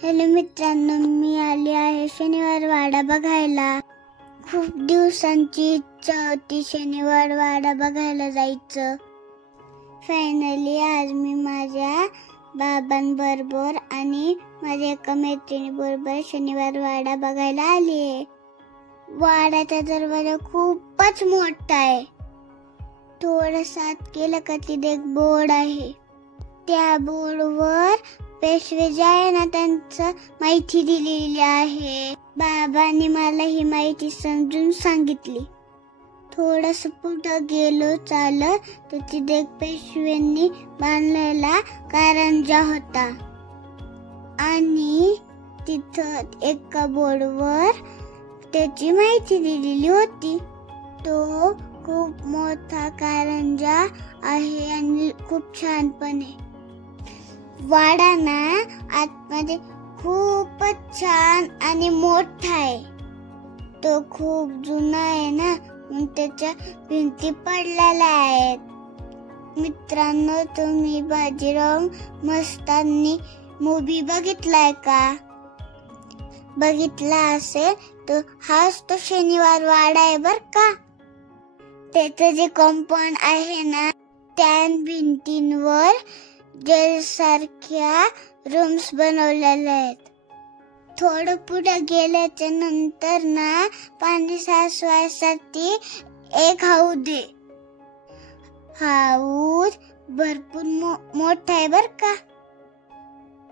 Hello मित्रांनो, मी आली आहे शनिवार वाडा बघायला। खूप दिवसांची इच्छा होती शनिवार वाडा बघायला जायचं। फायनली आज मी माझ्या बाबांबरोबर आणि माझ्या एका मैत्रिणीबरोबर शनिवार वाडा बघायला आली आहे। वाड्याचा दरवाजा खूपच मोठा आहे। थोडंसं आत गेलं का तिथे एक बोर्ड आहे। त्या बोर्डवर पेशवे जे आहे ना त्यांचं माहिती दिलेली आहे। बाबांनी मला ही माहिती समजून सांगितली। थोडंसं पुढं गेलो चालत तर तिथे एक पेशव्यांनी बांधलेला कारंजा होता आणि तिथं एका बोर्डवर त्याची माहिती दिलेली होती। तो खूप मोठा कारंजा आहे आणि खूप छान पण आहे। वाडा ना आतमध्ये खूपच छान आणि मोठा आहे। तो खूप जुना आहे ना, म्हणून त्याच्या भिंती पडलेल्या आहेत। मित्रांनो, तुम्ही बाजीराव मस्तानी मूवी बघितलाय का? बघितला असेल तर हाच तो शनिवार वाडा आहे बर का। त्याचं जे कंपाऊंड आहे ना, त्या भिंतींवर जेल सारख्या रूम्स बनवलेल्या आहेत। थोडं पुढे गेल्याच्या नंतर ना पाणी साचवायसाठी एक हौद आहे। हौद भरपूर मोठा आहे बर का।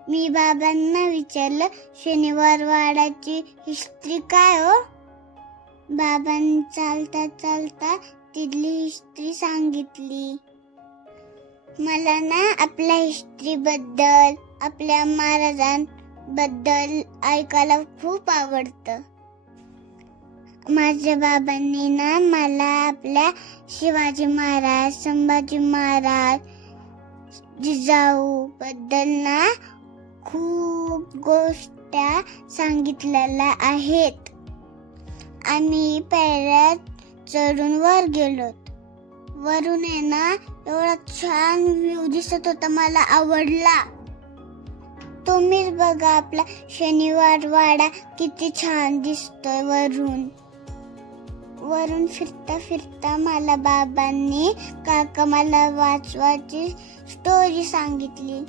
मी बाबांना विचारलं शनिवार वाड्याची हिस्ट्री काय हो? बाबांनी चालता चालता तिथली हिस्ट्री सांगितली। मला ना आपल्या हिस्ट्री बद्दल, आपल्या महाराजांबद्दल ऐकायला खूप आवडतं। माझ्या बाबांनी ना मला आपल्या शिवाजी महाराज, संभाजी महाराज, जिजाऊ बद्दल ना खूप गोष्टी सांगितलेल्या आहेत। आम्ही पायऱ्यात चढून वर गेलो। वरून आहे ना एवढा छान व्ह्यू दिसत होता, मला आवडला। तुम्हीच बघा आपला शनिवार वाडा किती छान दिसतोय वरून। वरून फिरता फिरता मला बाबांनी काका मला वाचवायची स्टोरी सांगितली।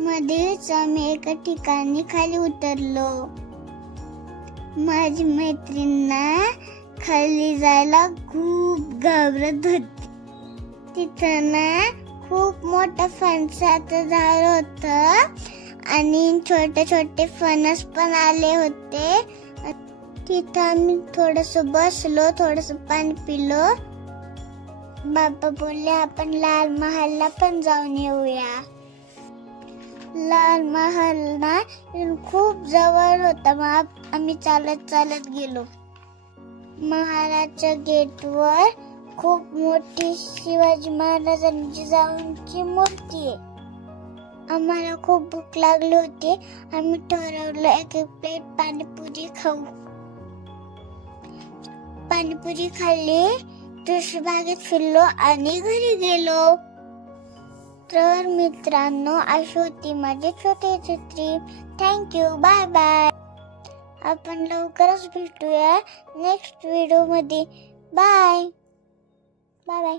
मध्येच आम्ही एका ठिकाणी खाली उतरलो। माझी मैत्रीण ना खाली जायला खूप घाबरत होती। तिथं ना खूप मोठं फणसाचं झाड होतं आणि छोटे छोटे फणस पण आले होते। तिथं आम्ही थोडंसं बसलो, थोडंसं पाणी पिलो। बाबा बोलले आपण लाल महालला पण जाऊन येऊया। लाल महाल ना खूप जवळ होता, मग आम्ही चालत चालत गेलो। महालाच्या गेटवर खूप मोठी शिवाजी महाराज आणि जिजाऊंची मूर्ती आहे। आम्हाला खूप भूक लागली होती। आम्ही ठरवलं एक प्लेट पाणीपुरी खाऊ। पाणीपुरी खाल्ली, तुळशीबागेत फिरलो आणि घरी गेलो। तर मित्रांनो, अशी होती माझी छोटी ट्रिप। Thank you, bye bye. आपण लवकरच भेटूया नेक्स्ट व्हिडिओ मध्ये। Bye bye bye.